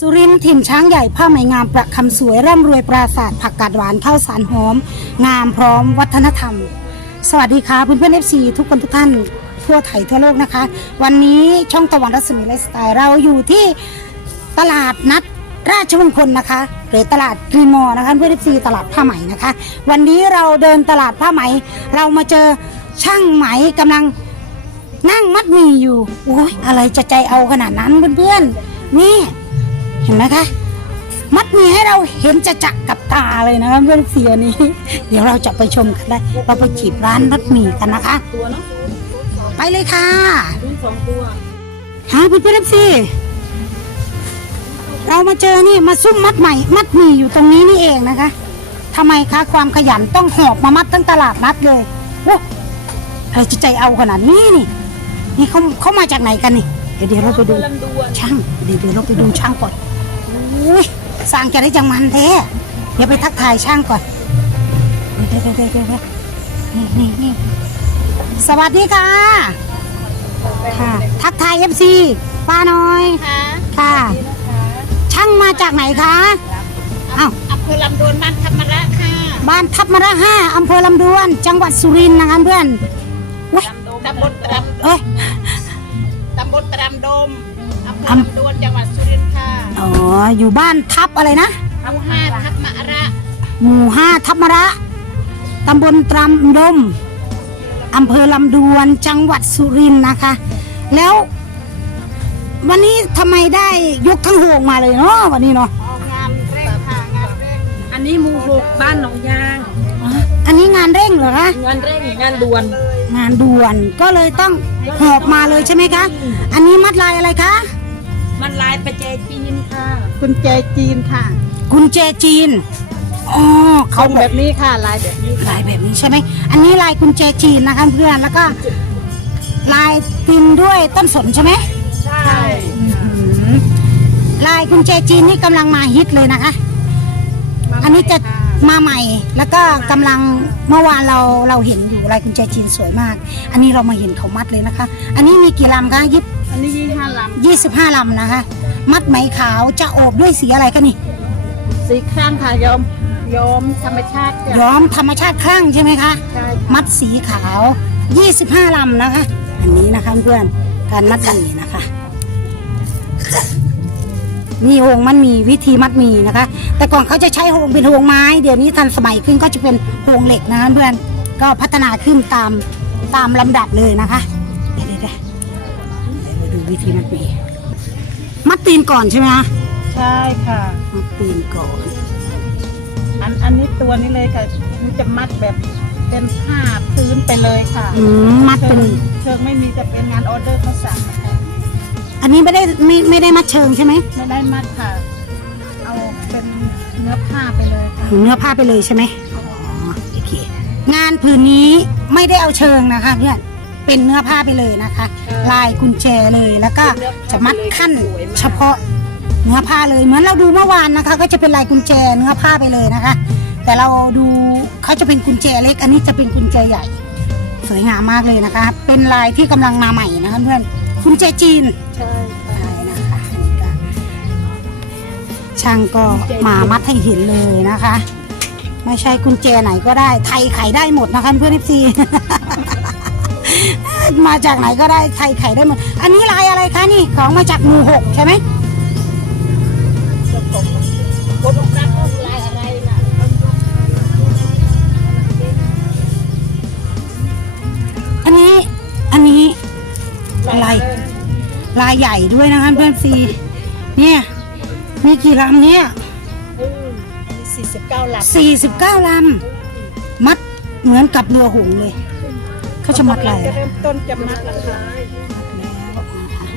สุรินทร์ถิ่นช้างใหญ่ผ้าไหมงามประคำสวยร่ำรวยปราศาสตร์ผักกาดหวานข้าวสารหอม งามพร้อมวัฒนธรรม สวัสดีค่ะเพื่อนเพื่อนเอฟซีทุกคนทุกท่านทั่วไทยทั่วโลกนะคะ วันนี้ช่องตะวันรัศมีไลฟ์สไตล์เราอยู่ที่ตลาดนัดราชมงคลนะคะ หรือตลาดกรีมอนะคะเพื่อนเอฟซีตลาดผ้าไหมนะคะ วันนี้เราเดินตลาดผ้าไหม เรามาเจอช่างไหมกำลังนั่งมัดมีอยู่โอ้ยอะไรจะใจเอาขนาดนั้นเพื่อนๆนี่ ห็นไหมคะมัดหมีให้เราเห็นจะจักกับตาเลยนะคะเพื่อนเสียนี้ เดี๋ยวเราจะไปชมกันได้ เราไปจีบร้านมัดหมีกันนะคะ ตัวเนาะไปเลยค่ะรุ่นสองตัวหาเพื่อนๆสิเรามาเจอนี่มาซุ่มมัดใหม่ มัดหมีอยู่ตรงนี้นี่เองนะคะทำไมคะความขยันต้องหอบมามัดทั้งตลาดนัดเลยโอ้อะไรจะใจเอาขนาดนี้นี่ นี่เขาเขามาจากไหนกันนี่ เดี๋ยวเดี๋ยวเราไปดูลำดวนช่างเดี๋ยวเดี๋ยวเราไปดูช่างก่อน อุ้ยสร้างจะได้จังมันแท้เดี๋ยวไปทักทายช่างก่อนเดี๋ยวเดี๋ยวเดี๋ยวเดี๋ยวเดี๋ยวนี่นี่นี่สวัสดีค่ะ ค่ะ ทักทายเอฟซีป้าน้อย ค่ะค่ะ ช่างมาจากไหนคะอ้าวอำเภอลำดวนบ้านธรรมระค่ะ บ้านทับมะระห้าอำเภอลำดวน จังหวัดสุรินทร์นะคะเพื่อนอุ้ยตำบลตรเอ้ยำตำบลตรำดมอำเภอลำดวนจังหวัดสุรินทร์ค่ะ อ๋อ อยู่บ้านทับอะไรนะหมู่ห้าทับมะระหมู่ห้าทับมะระตำบลตรำดมอำเภอลำดวนจังหวัดสุรินทร์นะคะ แล้ววันนี้ทำไมได้ยกทั้งโหงมาเลยเนาะวันนี้เนาะออกงานเร่งค่ะงานเร่งอันนี้หมู่หกบ้านหนองยางอ๋ออันนี้งานเร่งเหรอคะงานเร่งงานด่วน งานด่วนก็เลยต้องหอบมาเลยใช่ไหมคะ อันนี้มัดลายอะไรคะ มันลายประแจจีนค่ะ กุญแจจีนค่ะกุญแจจีนอ๋อเขาเขาแบแบบบนี้ค่ะลายแบบนี้ลายแบบนี้ใช่ไหมอันนี้ลายกุญแจจีนนะคะเพื่อนแล้วก็ ลายตินด้วยต้นสนใช่ไหมใช่ลายกุญแจจีนนี่กำลังมาฮิตเลยนะคะ อันนี้จะมาใหม่แล้วก็กำลังเมื่อวานเราเราเห็นอยู่ลายกุญแจจีนสวยมาก อันนี้เรามาเห็นเขามัดเลยนะคะ อันนี้มีกี่ลำคะยิบ อันนี้ยี่ห้าลยี่สิบห้าลำนะคะ มัดไหมขาวจะโอบด้วยสีอะไรกันนี่ำสีข้างค่ะยอมยอมธรรมชาติจ้ะย้อมธรรมชาติคลั่งใช่ไหมคะ ใช่มัดสีขาว 25 ลำนะคะ อันนี้นะคะเพื่อนการมัดหมี่นะคะ มีโฮงมันมีวิธีมัดหมี่นะคะ แต่ก่อนเขาจะใช้โฮงเป็นโฮงไม้ เดี๋ยวนี้ทันสมัยขึ้นก็จะเป็นโฮงเหล็กนะคะเพื่อน ก็พัฒนาขึ้นตามตามลำดับเลยนะคะเดี๋ยวเดี๋ย วเดี๋ยวเดี๋ยวมาดูวิธีมัดหมี่มัดตีนก่อนใช่ไหมคะใช่ค่ะ มัดตีนก่อน อันอันนี้ตัวนี้เลยค่ะมันจะมัดแบบเป็นผ้าพื้นไปเลยค่ะอืมมัดเป็น เชิงไม่มีจะเป็นงานออเดอร์เขาสั่งนะคะอันนี้ไม่ได้ไม่ไม่ได้มัดเชิงใช่ไหมไม่ได้มัดค่ะ เอาเป็นเนื้อผ้าไปเลยค่ะเนื้อผ้าไปเลยใช่ไหมอ๋อโอเคงานผืนนี้ไม่ได้เอาเชิงนะคะเพื่อน เป็นเนื้อผ้าไปเลยนะคะ ลายกุญแจเลยแล้วก็จะมัดขั้นเฉพาะเนื้อผ้าเลยเหมือนเราดูเมื่อวานนะคะ ก็จะเป็นลายกุญแจเนื้อผ้าไปเลยนะคะ แต่เราดูเขาจะเป็นกุญแจเล็ก อันนี้จะเป็นกุญแจใหญ่ สวยงามมากเลยนะคะ เป็นลายที่กำลังมาใหม่นะคะเพื่อนกุญแจจีนใช่ใช่นะคะอันนี้ก็ช่างก็มามัดให้เห็นเลยนะคะ ไม่ใช่กุญแจไหนก็ได้ไทยไขได้หมดนะคะเพื่อนเอฟซี มาจากไหนก็ได้ไทยไขได้หมดอันนี้ลายอะไรคะนี่ของมาจากหมู่หกใช่ไหมกดอกรักลายอะไรน่ะอันนี้อันนี้อะไรลายใหญ่ด้วยนะคะเพื่อนซีเนี่ยมีกี่ลำเนี่ยสี่สิบเก้าหลักสี่สิบเก้าลำมัดเหมือนกับเรือหงส์เลย เขาจะมัดลายจะอะเริ่มต้นจะมัดราคา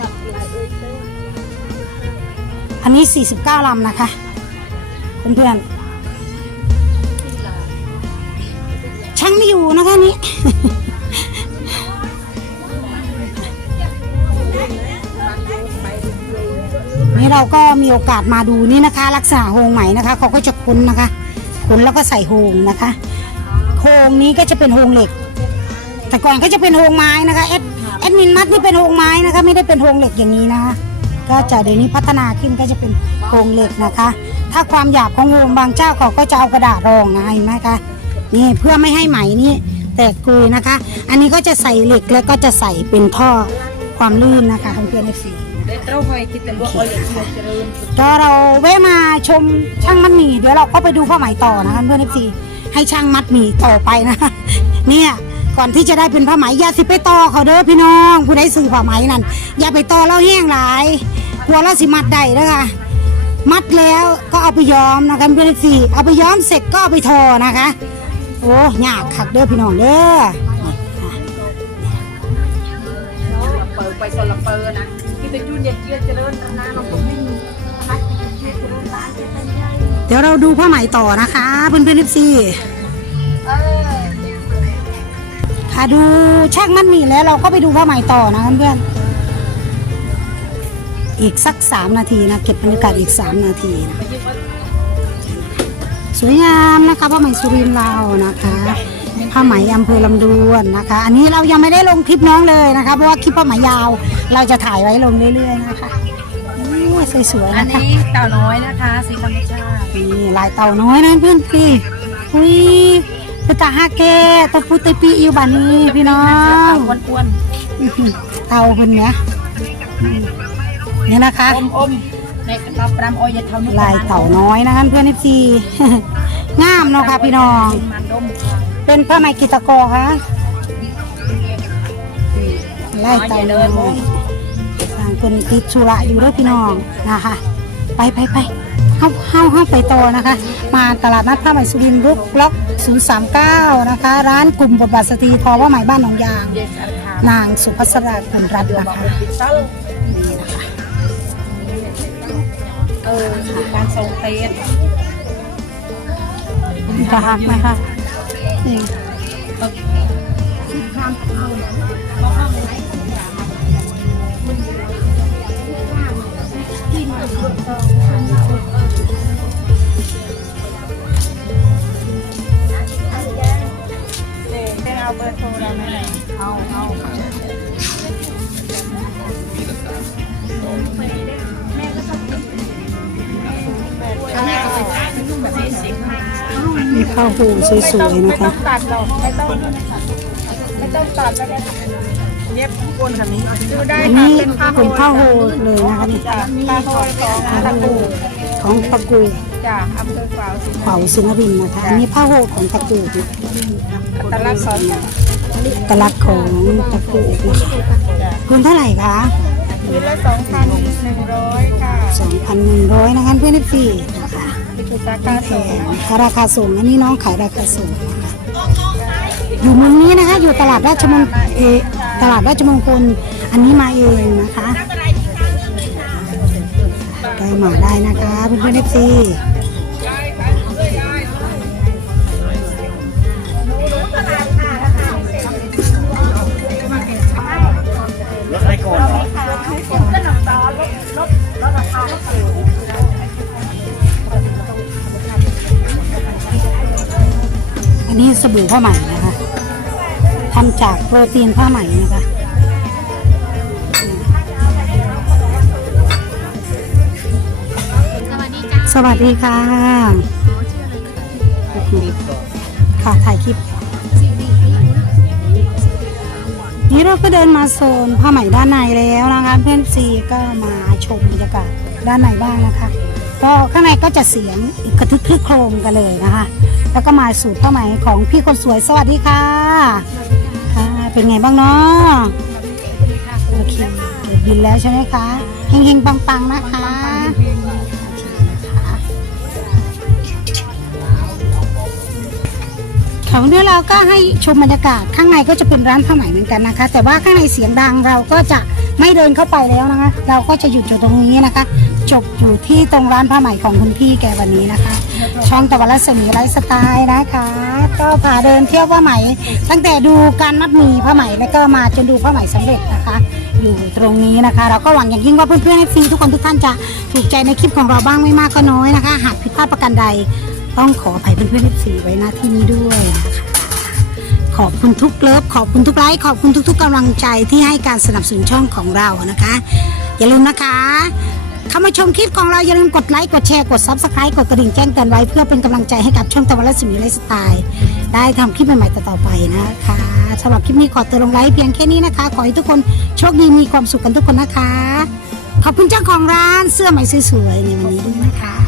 มัดลายเอ้ยเต้ยอันนี้ 49ลำนะคะเพื่อนๆช่างไม่อยู่นะคะนี้นี่เราก็มีโอกาสมาดูนี่นะคะลักษณะโฮงใหม่นะคะเขาก็จะคุ้นนะคะ คุ้นแล้วก็ใส่โฮงนะคะโฮงนี้ก็จะเป็นโฮงเหล็ก แต่ก่อนก็จะเป็นโฮงไม้นะคะแอดแอดมินมัดนี่เป็นโฮงไม้นะคะไม่ได้เป็นโฮงเหล็กอย่างนี้นะคะก็จะเดี๋ยวนี้พัฒนาขึ้นก็จะเป็นโครงเหล็กนะคะ ถ้าความหยาบของวงบางเจ้าเขาก็จะเอากระดาษรองนะเห็นไหมคะนี่เพื่อไม่ให้ไหมนี่แตกกุยนะคะ อันนี้ก็จะใส่เหล็กแล้วก็จะใส่เป็นท่อความลื่นนะคะเพื่อนๆเอฟซีเด็ดเราคอยคิดแต่ว่าคอยอยากเจริญก็เราแวะมาชมช่างมัดหมี่เดี๋ยวเราก็ไปดูผ้าไหมต่อนะคะเพื่อนเอฟซีให้ช่างมัดหมี่ต่อไปนะเนี่ย ก่อนที่จะได้เป็นผ้าไหมอย่าสิไปต่อเขาเด้อพี่น้องผู้ใดซื้อผ้าไหมนั่นอย่าไปต่อเราแห้งหลายกลัวเราสิมัดได้เด้อค่ะมัดแล้วก็เอาไปย้อมนะคะเพื่อนเอฟซีเอาไปย้อมเสร็จก็เอาไปทอนะคะ โอ้ยากคักเด้อพี่น้องเด้อเปิดไปสลับเปิดนะคิดแต่ยุ่นเด็ดเจียเจริญนะเราต้องไม่มีเดี๋ยวเราดูผ้าไหมต่อนะคะเพื่อนเพื่อนเอฟซีค่ะดูช่างมัดหมี่แล้วเราก็ไปดูผ้าไหมต่อนะเพื่อนๆอีกสักสามนาทีนะเก็บบรรยากาศอีกสามนาทีนะสวยงามนะคะผ้าไหมสุรินทร์เรานะคะผ้าไหมอำเภอลำดวนนะคะ อันนี้เรายังไม่ได้ลงคลิปน้องเลยนะคะ เพราะว่าคลิปผ้าไหมยาว เราจะถ่ายไว้ลงเรื่อย ๆ นะคะโอ้ยสวยๆอันนะคะนี้เต่าน้อยนะคะ สีธรรมชาตินี่ลายเต่าน้อยนะเพื่อนพี่อุ้ย เป็นตาฮาเกตะพุตะปีอิวบานีพี่น้องอ้วนอื้อหือเต่าเพิ่นเนี้ยอืมนี่นะคะๆอมอมๆในกระเป๋าปรามออยเท่านี้ลายเต่าน้อยนะคะเพื่อนพี่งามเนาะค่ะพี่น้องมันดมเป็นผ้าไหมกิตะกอค่ะลายเต่าน้อยทางคนติดชุระอยู่ด้วยพี่น้องนะคะ ไปไปไป เข้าเข้าเข้าไปต่อนะคะ มาตลาดนัดผ้าไหมสุรินทร์รุกล็อก 039 นะคะ ร้านกลุ่มบทบาทสตรีทอว่าไหมบ้านหนองยางเด็กสารคามนางสุภัสราผลรัตน์นะคะปิดเต้าเออมีการทรงเตนจะหักไหมคะนี่เเอาเบอร์โทรเราไหมเอาเอามีข้าวหูสวยๆนะคะ ไม่ต้องตัดหรอกไม่ต้องไม่ต้องตัดแล้วนะเย็บทุก้นแบบนี้ดูได้ค่ะเป็นผ้าเป็นผ้าโฮเลยนะคะนี่จากผ้าโฮยของตะกู ของตะกูจากอำเภอฝาวสิเผาสินรินทร์นะคะ อันนี้ผ้าโฮของตะกูตะลักสอนตลักของตะกูนะคะคุณเท่าไหร่คะคืนละสองพันหนึ่งร้อยค่ะ2,100นะคะเพื่อนพี่นะคะนี่คือราคาแพส่งงราคาสูงอันนี้น้องขายราคาสูงนะคะอยู่เมืองนี้นะคะ อยู่ตลาดราชมงเออตลาดราชมงคลอันนี้มาเองนะคะ ไปมาได้นะคะเพื่อนๆเอฟซีอันนี้สบู่ผ้าไหมนะคะทำจากโปรตีนผ้าไหมนะคะ วัสดีค่ะ ค่ะถ่ายคลิป นี่เราก็เดินมาโซนผ้าไหมด้านในแล้วนะคะ เพื่อนซีก็มาชมบรรยากาศด้านในบ้างนะคะ ก็ข้างในก็จะเสียงอีกระทึกคลึกโครมกันเลยนะคะ แล้วก็มาสู่ผ้าไหมของพี่คนสวยสวัสดีค่ะค่ะเป็นไงบ้างเนาะโอเคบบินแล้วใช่ไหมคะเฮงๆปังๆนะคะ ของเนี้ยเราก็ให้ชมบรรยากาศข้างในก็จะเป็นร้านผ้าไหมเหมือนกันนะคะ แต่ว่าข้างในเสียงดังเราก็จะไม่เดินเข้าไปแล้วนะคะ เราก็จะหยุดอยู่ตรงนี้นะคะ จบอยู่ที่ตรงร้านผ้าไหมของคุณพี่แกวันนี้นะคะ ช่องตะวันรัศมีไลฟ์สไตล์นะคะ ก็พาเดินเที่ยวผ้าไหม ตั้งแต่ดูการมัดหมีผ้าไหมแล้วก็มาจนดูผ้าไหมสำเร็จนะคะ อยู่ตรงนี้นะคะ เราก็หวังอย่างยิ่งว่าเพื่อนๆในฟีทุกคนทุกท่านจะถูกใจในคลิปของเราบ้างไม่มากก็น้อยนะคะ หากผิดพลาดประการใด ต้องขออภัยเพื่อนๆในฟีไว้หน้าที่นี้ด้วยนะคะขอบคุณทุกเลิฟขอบคุณทุกไลค์ขอบคุณทุก ๆกำลังใจที่ให้การสนับสนุนช่องของเรานะคะ อย่าลืมนะคะเข้ามาชมคลิปของเราอย่าลืมกดไลค์กดแชร์กด subscribe กดกระดิ่งแจ้งเตือนไว้เพื่อเป็นกำลังใจให้กับช่องตะวันและสิมีไลฟ์สไตล์ได้ทำคลิปใหม่ๆต่อๆไปนะคะสำหรับคลิปนี้ขอตัวลงไลฟ์เพียงแค่นี้นะคะ ขอให้ทุกคนโชคดีมีความสุขกันทุกคนนะคะ ขอบคุณเจ้าของร้านเสื้อใหม่สวยๆในวันนี้ด้วยนะคะ